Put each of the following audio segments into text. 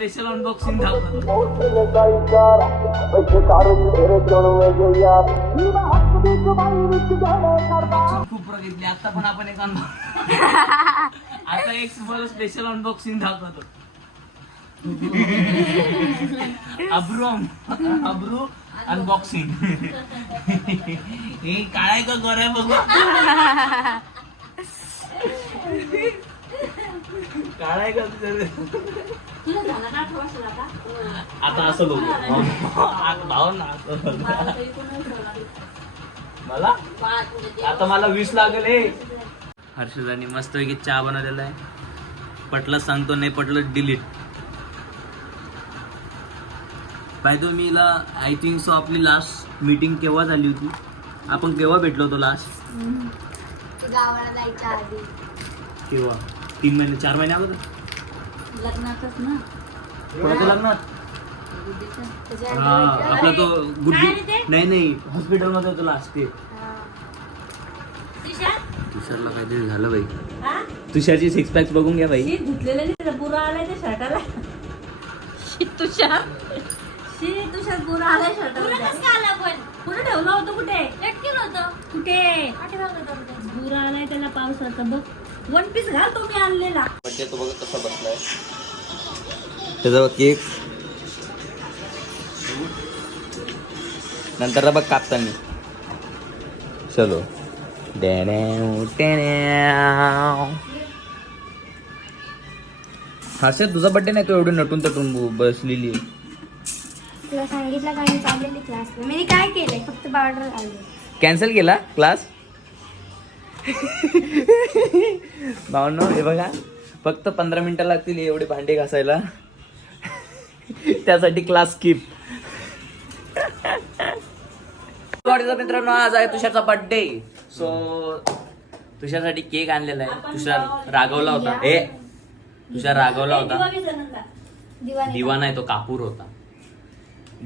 Special unboxing दाखवतो. खूप बघितली आता पण आपण एक आता एक स्पेशल अनबॉक्सिंग दाखवतो. अब्रू अनबॉक्सिंग. हे काय का गोऱ्या बघू. काढाय का आता असं बघू भाव ना मला आता मला 20 लागेल. हे हर्षदानी मस्त पैकी चहा बनवलेला आहे. पटलं सांगतो, नाही पटलं डिलीट. पाहिजे मी हिला आय थिंक सो आपली लास्ट मीटिंग केव्हा झाली होती, आपण केव्हा भेटलो होतो लास्ट? गावाला जायच्या आधी. केव्हा? 3 महिने 4 महिने अगोदर लग्नातच ना. कोणाच्या लग्नात? हा आपला तो गुड्डी. नाही हॉस्पिटल मध्ये होतो लास्ट. ते तुषारला काहीतरी झालं बाई. तुषारची 6 पॅक्स बघून घ्या बाई. बुरा आलाय त्या शर्टाला. तुषार बुरा आलाय शर्टाला. कुठे ठेवलं होतं? कुठे कुठे बुरा आलाय त्याला पावसाचा. बघ 1 पीस घाल तो मी आणलेला. म्हणजे तो बघ कसा बसलाय. त्याचा केक नंतर बघ कापताना. चलो हास्य तुझा बड्डे नाही, तो एवढी नटून तटून बसलेली. तुला सांगितलं का मी चाललेली क्लासला. मी काय केलंय, फक्त बार्डर आले. कॅन्सल केला क्लास. भावनो हे बघा, फक्त 15 मिनिटं लागतील एवढे भांडे घासायला. त्यासाठी क्लास स्किप. मित्रांनो आज आहे तुषारचा बर्थडे. सो तुषारसाठी केक आणलेला आहे. तुषार रागवला होता. तुषार रागवला होता. दिवा नाही, तो कापूर होता.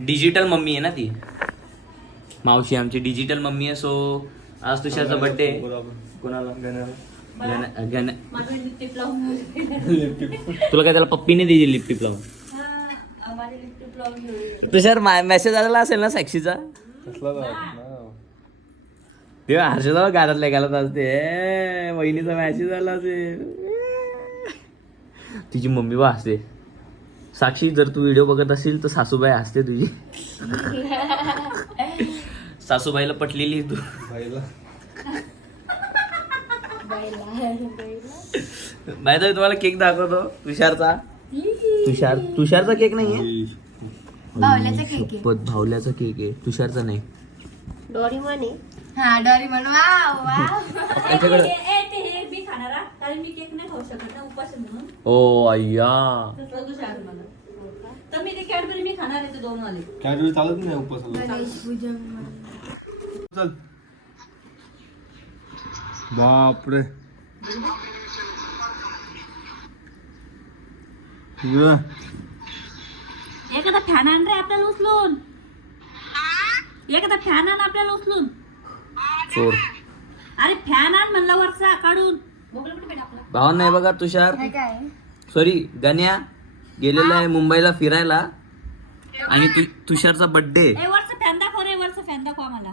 डिजिटल मम्मी आहे ना ती मावशी, आमची डिजिटल मम्मी आहे. सो आज तुषारचा बर्थडे. कोणाला? तुला काय त्याला पप्पीने दिली लिपटिप लावून? तुषार मेसेज आलेला असेल ना साक्षीचा. तेव्हा हर्षदा गारातल्या घालत असते. वहिनीचा मेसेज आला असेल. तिची मम्मी बा हसते. साक्षी जर तू व्हिडिओ बघत असेल तर सासूबाई हसते तुझी. सासूबाईला पटलेली तू. बाय तुम्हाला केक दाखवतो तुषारचा. तुषारचा केक नाहीये, भावल्याचा केक आहे. भावल्याचा केक आहे, तुषारचा नाही. डोरीमन आहे. हा डोरीमन. मी खाणार कारण मी केक नाही खाऊ शकत ना उपास म्हणून. ओ अय्या, तर मी ते कॅडबरी मी खाणार आहे. ते 2 वाले कॅडबरी चालत नाही उपासाला. चल बापरे. एखादा फॅन आण रे आपल्याला उचलून. एखादा फॅन आण आपल्याला उचलून. चोर. अरे फॅन आण म्हणला वरचा काढून. भावन नाही बघा तुषार, सॉरी गण्या गेलेला आहे मुंबईला फिरायला. आणि तुषारचा बर्थडे. वरचा फॅन दाखव रे. वरचा फॅन दाखव आम्हाला.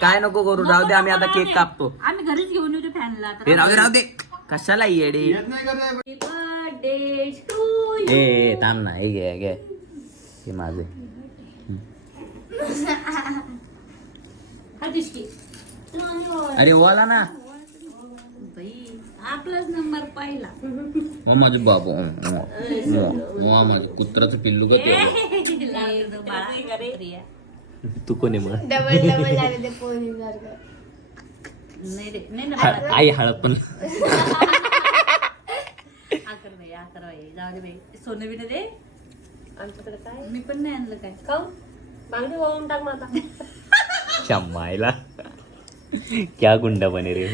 काय नको करू, राहू दे. आम्ही आता केक कापतो. आम्ही घरीच घेऊन येतो फॅनला. हे राहू दे कशाला येडे. ए थांब ना. हे घे हे माझे. अरे ओला ना. आपलाच नंबर पाहिला. माझे बाबू माझं कुत्राचं पिल्लू का ते. तू कोणी मग आई हळद पण. सोनं बिन दे आमच्याकडे. काय मी पण नाही आणलं. काय खाऊ बांगडी वाहून टाक माझा. शम्मायला क्या गुंडा बने रे.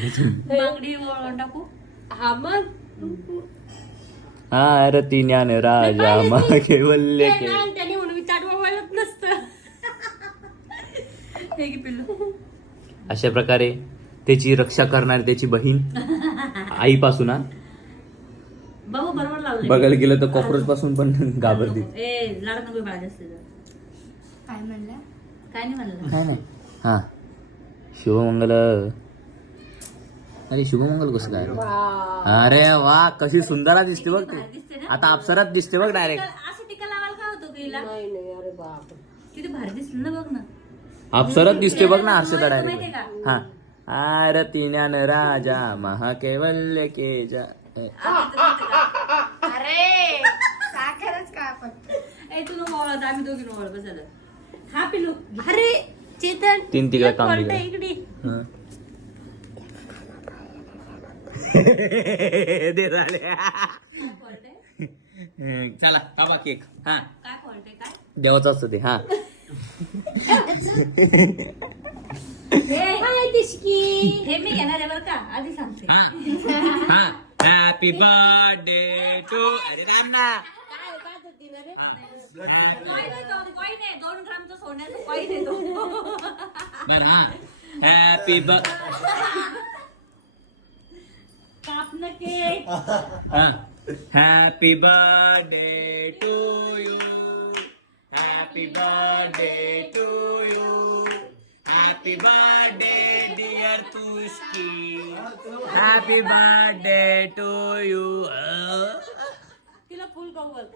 बांगडी वाहून टाकू. हा मग आरती ज्ञान राजा मागे वल्ले के. त्याने म्हणून मी चाट वाळत नसतं. अशा प्रकारे त्याची रक्षा करणारी त्याची बहीण आईपासून हा बाबू बरोबर लावले. बघायला गेलं तर कॉक्रोच पासून पण घाबरते. ए लाड नको बाळा जास्त. काय म्हणलं? काय नाही म्हणलं. काय नाही हा शुभमंगल. अरे शुभमंगल कसं काय रे? अरे वा कशी सुंदर दिसते बघ भारी ते. दिसते ना? आता अप्सरात दिसते बघ डायरेक्ट. असं टिका लावायला काय होतो गेला? किती भारी दिसलं ना बघ ना. अप्सरात दिसते बघ ना हर्षदा माहितीये डायरेक्ट. का? हा आरतीन्यान राजा महाकैवल्य के जा. अरे साखरच का आपण? ए तू नको ओळख, आम्ही दोघी नको ओळख बसायला. हा पिलू. अरे चेतन तीन तिकडे एक काम पलटा दिलं. इकडे. हा. दे झाले. काय fault आहे? चला हा केक हा काय fault आहे काय? देवाचं असतं ते हा. हे मी घेणार आहे बरं का आधी सांगते. हा हॅपी बर्थडे टू. अरे राम ना. कॉईन आहे तो, कॉईन आहे 2 ग्रामचं सोन्याचं कॉईन आहे तो. बरं हा हॅपी कापणं cake. Happy birthday to you. Happy birthday to you. Happy birthday dear Tushki. Happy birthday to you. तिला फुल खाऊ घाल.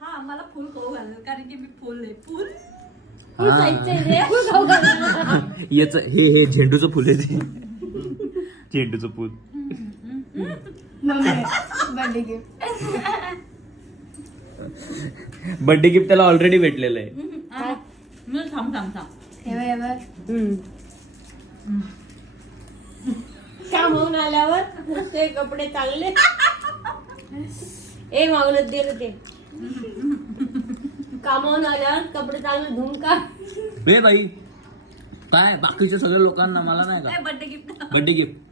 हा मला फुल खाऊ घाल कारण की मी फुल आहे फुल. याच हे झेंडूचं फुल आहे ते. झेंडूचं फुल. Birthday gift. बर्थडे गिफ्ट त्याला ऑलरेडी भेटलेलं आहे. मी थांब. हे बघ. कामावून आल्यावर ते कपडे चांगले ए मागलं दे रे ते. कामावून आल्यावर कपडे चांगले धुवून का. ए बाई काय बाकीच्या सगळ्या लोकांना मला नाही का बर्थडे गिफ्ट. Birthday gift.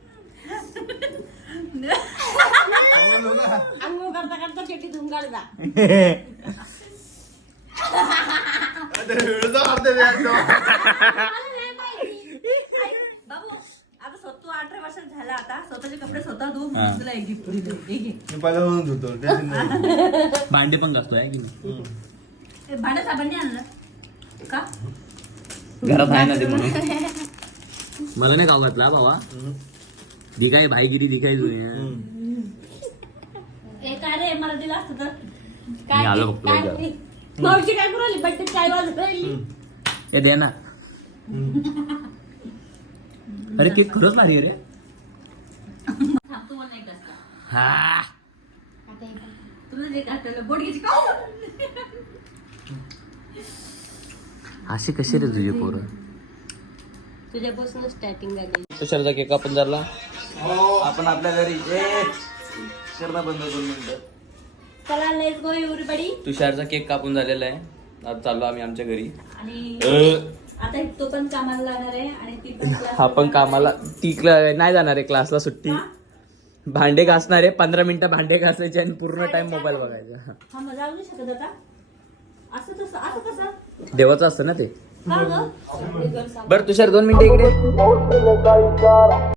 अंघोळ करता करता चेटी धुवून काढता. बाबू आता तू 18 वर्षात झाला आता स्वतःचे कपडे स्वतः धुवून हा. तुला एक गिफ्ट दिलं. हे घे. मी पहिला म्हणून होतो भांडे पण घासतोय की नाही ते भांडं साबण आणलं का? घरात आहे ना ते म्हणून. मला नाही खाऊ घातला बाबा. दिखाई भाईगिरी दिखाई तुझी. ए काय रे मला दिलं असतं तर. मी आलो बघतो काय बघ. ती- मावशी काय करू राहिली बड्डे काय वाजत राहिली. हे दे ना. अरे केक खरंच भारी आहे रे. थांबतो पण नाही कसं. हा तुला जे घातलेलं बोट घ्यायची का? असे कसे रे तुझे पोरं. तुझ्यापासून स्टार्टिंग झाली. तुषारचा केक आपण झाला. आपण आपल्या घरी करणं बंद 2 मिनिटं. चला लेट्स गो एव्हरीबडी. तुषारचा केक कापून झालेला आहे. आज चाललो आम्ही आमच्या घरी. आणि आता तो पण कामाला लागणार आहे आणि ती पण हा पण कामाला ती नाही जाणार आहे क्लासला सुट्टी. भांडे घासणार आहे 15 मिनिटं भांडे घासायचे आणि पूर्ण टाइम मोबाईल बघायचा. हा मग जाऊ नाही शकत आता. असं कसं देवाचं असतं ना ते. का गं? बरं तुषार 2 मिनिटं इकडे.